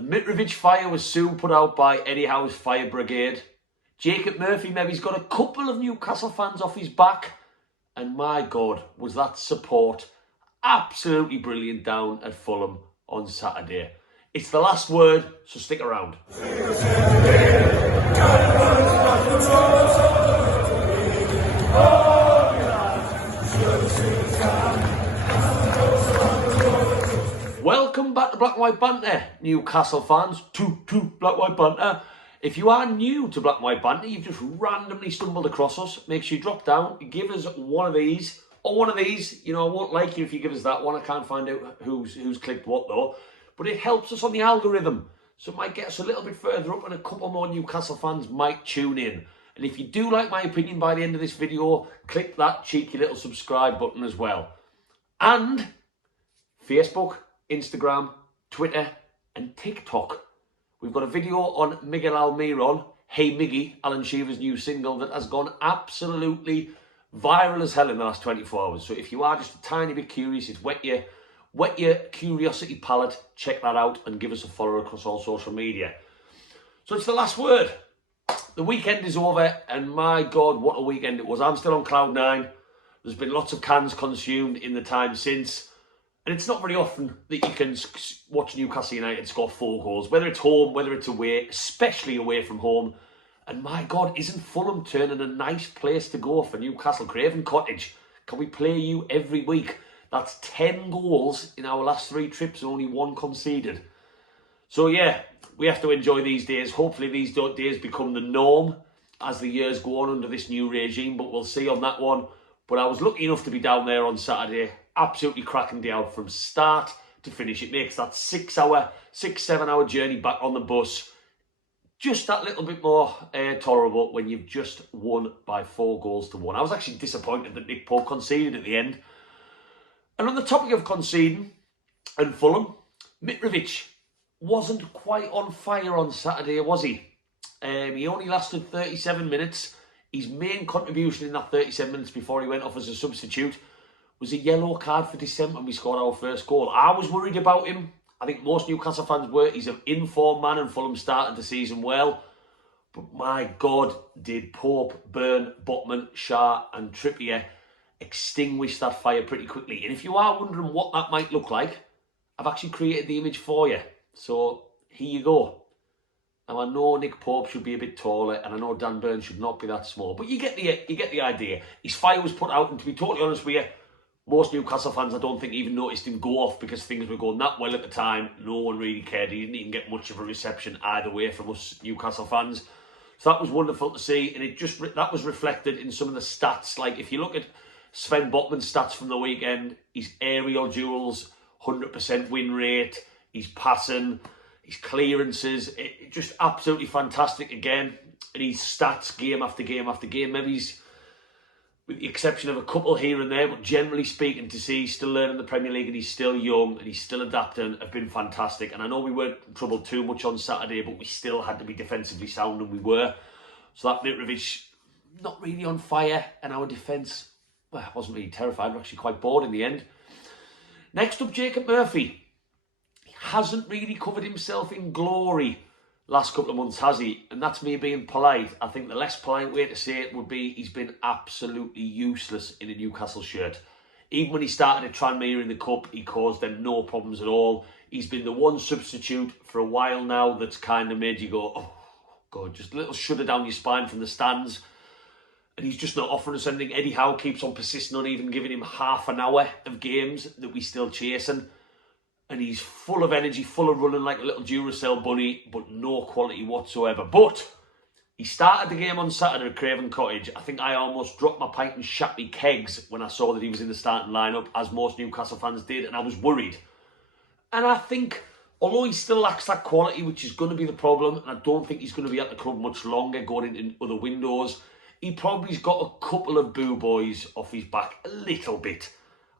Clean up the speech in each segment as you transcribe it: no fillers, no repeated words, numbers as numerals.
The Mitrovic fire was soon put out by Eddie Howe's fire brigade. Jacob Murphy maybe's got a couple of Newcastle fans off his back. And my God, was that support absolutely brilliant down at Fulham on Saturday. It's the last word, so stick around. Welcome back to Black and White Banter, Newcastle fans. Toot Black and White Banter. If you are new to Black and White Banter, you've just randomly stumbled across us, make sure you drop down, give us one of these, or one of these. You know, I won't like you if you give us that one. I can't find out who's clicked what though. But it helps us on the algorithm. So it might get us a little bit further up and a couple more Newcastle fans might tune in. And if you do like my opinion by the end of this video, click that cheeky little subscribe button as well. And Facebook, Instagram, Twitter and TikTok. We've got a video on Miguel Almiron, Hey Miggy, Alan Shearer's new single that has gone absolutely viral as hell in the last 24 hours. So if you are just a tiny bit curious, it's whet your curiosity palate, check that out and give us a follow across all social media. So it's the last word. The weekend is over and my God, what a weekend it was. I'm still on cloud nine. There's been lots of cans consumed in the time since. And it's not very often that you can watch Newcastle United score 4 goals, whether it's home, whether it's away, especially away from home. And my God, isn't Fulham turning a nice place to go for Newcastle? Craven Cottage. Can we play you every week? That's 10 goals in our last 3 trips and only 1 conceded. So yeah, we have to enjoy these days. Hopefully these days become the norm as the years go on under this new regime, but we'll see on that one. But I was lucky enough to be down there on Saturday. Absolutely cracking day out from start to finish. It makes that 6-7 hour journey back on the bus just that little bit more tolerable when you've just won by 4 goals to 1. I was actually disappointed that Nick Pope conceded at the end. And on the topic of conceding and Fulham, Mitrovic wasn't quite on fire on Saturday, was he? He only lasted 37 minutes. His main contribution in that 37 minutes before he went off as a substitute was a yellow card for dissent when we scored our first goal. I was worried about him. I think most Newcastle fans were. He's an in-form man and Fulham started the season well. But my God, did Pope, Byrne, Botman, Shah and Trippier extinguish that fire pretty quickly. And if you are wondering what that might look like, I've actually created the image for you. So here you go. Now I know Nick Pope should be a bit taller and I know Dan Byrne should not be that small. But you get the idea. His fire was put out and to be totally honest with you, most Newcastle fans, I don't think, even noticed him go off because things were going that well at the time. No one really cared. He didn't even get much of a reception either way from us Newcastle fans. So that was wonderful to see. And that was reflected in some of the stats. Like if you look at Sven Botman's stats from the weekend, his aerial duels, 100% win rate, his passing, his clearances, it just absolutely fantastic again. And his stats game after game after game. Maybe he's, with the exception of a couple here and there, but generally speaking, to see he's still learning the Premier League and he's still young and he's still adapting, have been fantastic. And I know we weren't in trouble too much on Saturday, but we still had to be defensively sound and we were. So that Mitrovic, not really on fire, and our defence, well, I wasn't really terrified. We're actually quite bored in the end. Next up, Jacob Murphy. He hasn't really covered himself in glory last couple of months, has he? And that's me being polite. I think the less polite way to say it would be he's been absolutely useless in a Newcastle shirt. Even when he started at Tranmere in the Cup, he caused them no problems at all. He's been the one substitute for a while now that's kind of made you go, oh, God, just a little shudder down your spine from the stands. And he's just not offering us anything. Eddie Howe keeps on persisting on even giving him half an hour of games that we're still chasing. And he's full of energy, full of running like a little Duracell bunny, but no quality whatsoever. But he started the game on Saturday at Craven Cottage. I think I almost dropped my pint and shat me kegs when I saw that he was in the starting lineup, as most Newcastle fans did, and I was worried. And I think, although he still lacks that quality, which is going to be the problem, and I don't think he's going to be at the club much longer going into other windows, he probably's got a couple of boo boys off his back, a little bit.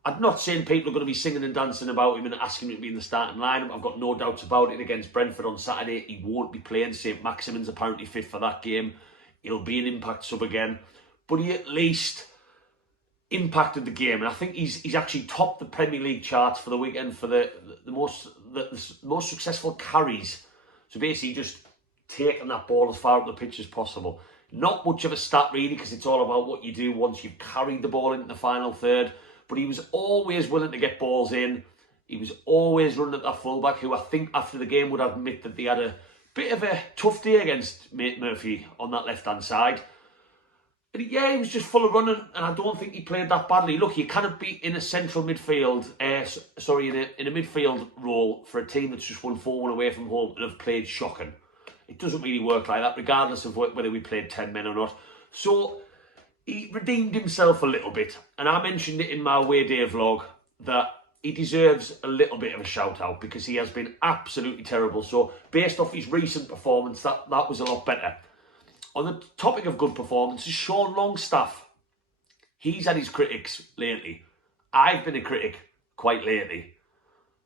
I'm not saying people are going to be singing and dancing about him and asking him to be in the starting lineup. I've got no doubts about it. Against Brentford on Saturday, he won't be playing. St. Maximin's apparently fit for that game. He'll be an impact sub again. But he at least impacted the game. And I think he's actually topped the Premier League charts for the weekend for the most successful carries So basically just taking that ball as far up the pitch as possible. Not much of a stat really, because it's all about what you do once you've carried the ball into the final third. But he was always willing to get balls in. He was always running at that fullback, who I think after the game would admit that they had a bit of a tough day against Murphy on that left-hand side. And yeah, he was just full of running, and I don't think he played that badly. Look, you cannot be in a central midfield, in a midfield role for a team that's just won 4-1 away from home and have played shocking. It doesn't really work like that, regardless of whether we played 10 men or not. So he redeemed himself a little bit. And I mentioned it in my Away Day vlog that he deserves a little bit of a shout out because he has been absolutely terrible. So based off his recent performance, that was a lot better. On the topic of good performances, Sean Longstaff. He's had his critics lately. I've been a critic quite lately.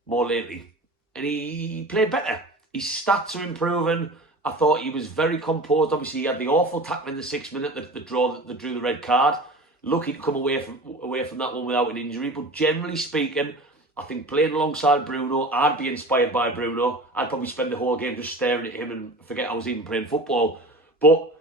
More lately. And he played better. His stats are improving. I thought he was very composed. Obviously, he had the awful tackle in the 6th minute that drew the red card. Lucky to come away from that one without an injury. But generally speaking, I think playing alongside Bruno, I'd be inspired by Bruno. I'd probably spend the whole game just staring at him and forget I was even playing football. But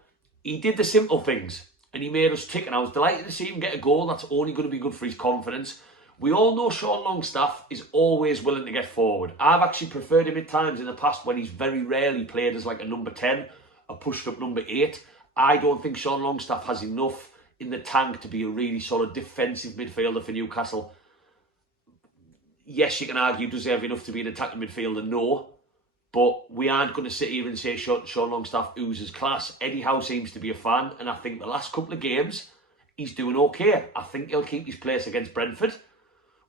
he did the simple things and he made us tick. And I was delighted to see him get a goal. That's only going to be good for his confidence. We all know Sean Longstaff is always willing to get forward. I've actually preferred him at times in the past when he's very rarely played as like a number 10, a pushed up number 8. I don't think Sean Longstaff has enough in the tank to be a really solid defensive midfielder for Newcastle. Yes, you can argue, does he have enough to be an attacking midfielder? No. But we aren't going to sit here and say Sean Longstaff oozes class. Eddie Howe seems to be a fan, and I think the last couple of games, he's doing okay. I think he'll keep his place against Brentford.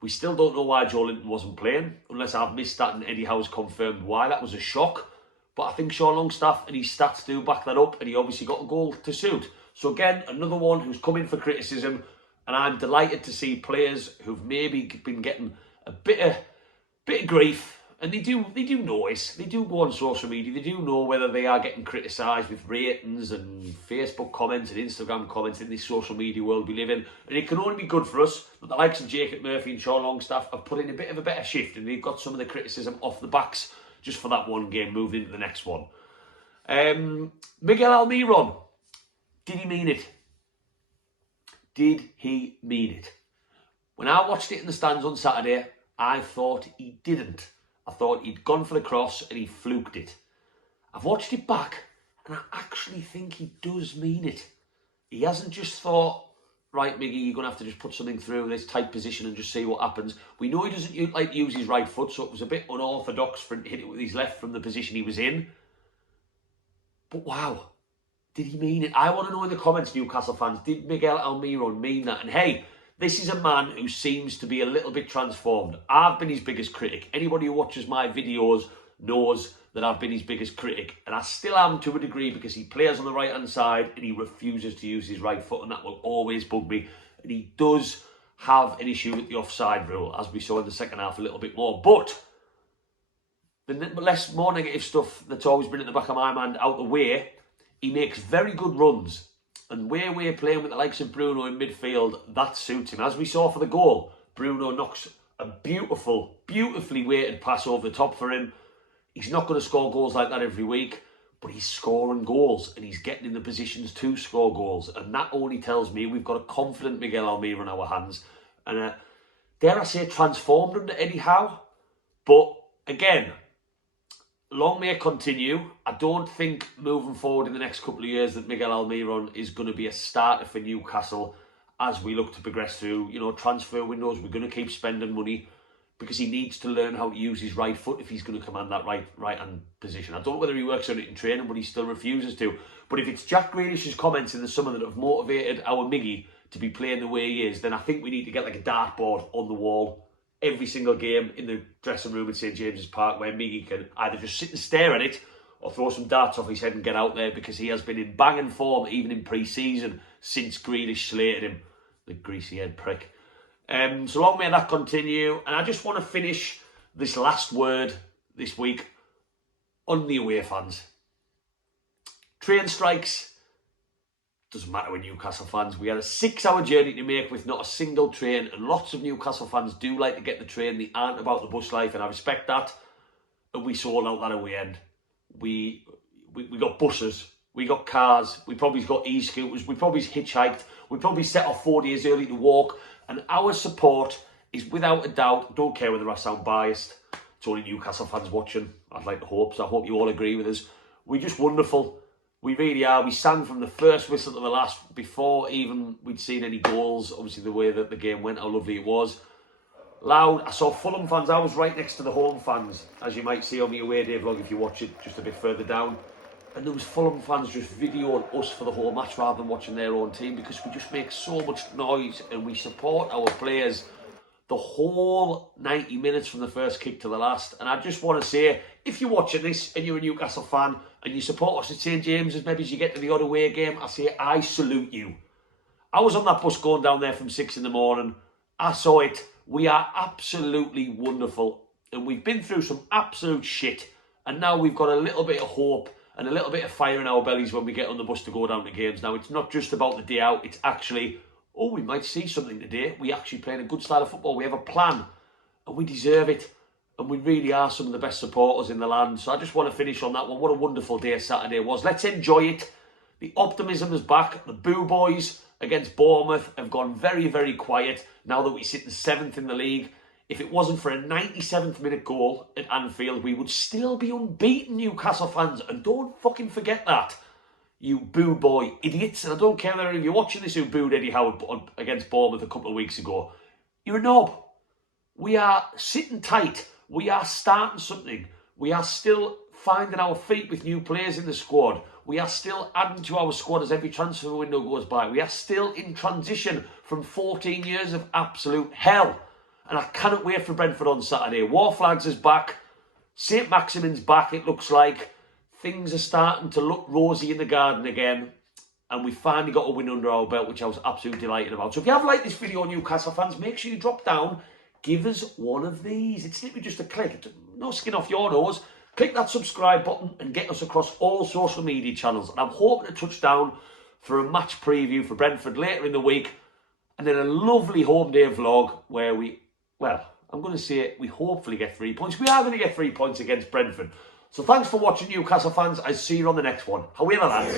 We still don't know why Joe Linton wasn't playing, unless I've missed that and Eddie Howe's confirmed why. That was a shock. But I think Sean Longstaff and his stats do back that up, and he obviously got a goal to suit. So again, another one who's come in for criticism, and I'm delighted to see players who've maybe been getting a bit of grief, and they do know it. They do go on social media. They do know whether they are getting criticised with ratings and Facebook comments and Instagram comments in this social media world we live in. And it can only be good for us that the likes of Jacob Murphy and Sean Longstaff have put in a bit of a better shift, and they've got some of the criticism off the backs just for that one game, moving into the next one. Miguel Almiron, did he mean it? Did he mean it? When I watched it in the stands on Saturday, I thought he didn't. I thought he'd gone for the cross and he fluked it. I've watched it back and I actually think he does mean it. He hasn't just thought, right, Miggy, you're going to have to just put something through this tight position and just see what happens. We know he doesn't like to use his right foot, so it was a bit unorthodox for him to hit it with his left from the position he was in. But wow, did he mean it? I want to know in the comments, Newcastle fans, did Miguel Almiron mean that? And hey, this is a man who seems to be a little bit transformed. I've been his biggest critic. Anybody who watches my videos knows that I've been his biggest critic. And I still am to a degree because he plays on the right-hand side and he refuses to use his right foot, and that will always bug me. And he does have an issue with the offside rule, as we saw in the second half a little bit more. But the more negative stuff that's always been at the back of my mind out the way, he makes very good runs. And where we're playing with the likes of Bruno in midfield, that suits him. As we saw for the goal, Bruno knocks a beautifully weighted pass over the top for him. He's not going to score goals like that every week, but he's scoring goals and he's getting in the positions to score goals. And that only tells me we've got a confident Miguel Almiron in our hands. And dare I say, transformed under Eddie Howe. But again, long may it continue. I don't think moving forward in the next couple of years that Miguel Almiron is going to be a starter for Newcastle as we look to progress through, transfer windows. We're going to keep spending money because he needs to learn how to use his right foot if he's going to command that right-hand position. I don't know whether he works on it in training, but he still refuses to. But if it's Jack Grealish's comments in the summer that have motivated our Miggy to be playing the way he is, then I think we need to get like a dartboard on the wall every single game in the dressing room at St James's Park, where Miggy can either just sit and stare at it or throw some darts off his head and get out there, because he has been in banging form even in pre-season since Grealish slated him, the greasy head prick. So long may that continue. And I just want to finish this last word this week on the away fans. Train strikes, doesn't matter with Newcastle fans. We had a 6-hour journey to make with not a single train, and lots of Newcastle fans do like to get the train. They aren't about the bus life, and I respect that. And we sold out that away end. we got buses, we got cars, we probably got e-scooters, we probably hitchhiked, we probably set off 4 days early to walk, and our support is without a doubt, don't care whether I sound biased, it's only Newcastle fans watching, I'd like to hope, so I hope you all agree with us. We're just wonderful, we really are. We sang from the first whistle to the last, before even we'd seen any goals, obviously the way that the game went, how lovely it was. Loud. I saw Fulham fans, I was right next to the home fans, as you might see on the away day vlog if you watch it just a bit further down. And there was Fulham fans just videoing us for the whole match rather than watching their own team, because we just make so much noise and we support our players the whole 90 minutes from the first kick to the last. And I just want to say, if you're watching this and you're a Newcastle fan and you support us at St James's, maybe as you get to the odd away game, I say I salute you. I was on that bus going down there from 6 in the morning. I saw it. We are absolutely wonderful. And we've been through some absolute shit. And now we've got a little bit of hope and a little bit of fire in our bellies when we get on the bus to go down to games. Now, it's not just about the day out. It's actually, oh, we might see something today. We actually playing a good style of football. We have a plan. And we deserve it. And we really are some of the best supporters in the land. So I just want to finish on that one. What a wonderful day Saturday was. Let's enjoy it. The optimism is back. The Boo Boys against Bournemouth have gone very, very quiet now that we sit in 7th in the league. If it wasn't for a 97th minute goal at Anfield, we would still be unbeaten, Newcastle fans. And don't fucking forget that, you Boo Boy idiots. And I don't care whether you're watching this who booed Eddie Howard against Bournemouth a couple of weeks ago. You're a knob. We are sitting tight. We are starting something. We are still finding our feet with new players in the squad. We are still adding to our squad as every transfer window goes by. We are still in transition from 14 years of absolute hell. And I cannot wait for Brentford on Saturday. War Flags is back. St Maximin's back, it looks like. Things are starting to look rosy in the garden again. And we finally got a win under our belt, which I was absolutely delighted about. So if you have liked this video, Newcastle fans, make sure you drop down. Give us one of these. It's literally just a click. No skin off your nose. Click that subscribe button and get us across all social media channels. And I'm hoping to touch down for a match preview for Brentford later in the week. And then a lovely home day vlog where we, well, I'm going to say we hopefully get 3 points. We are going to get 3 points against Brentford. So thanks for watching, Newcastle fans. I'll see you on the next one. However, lads.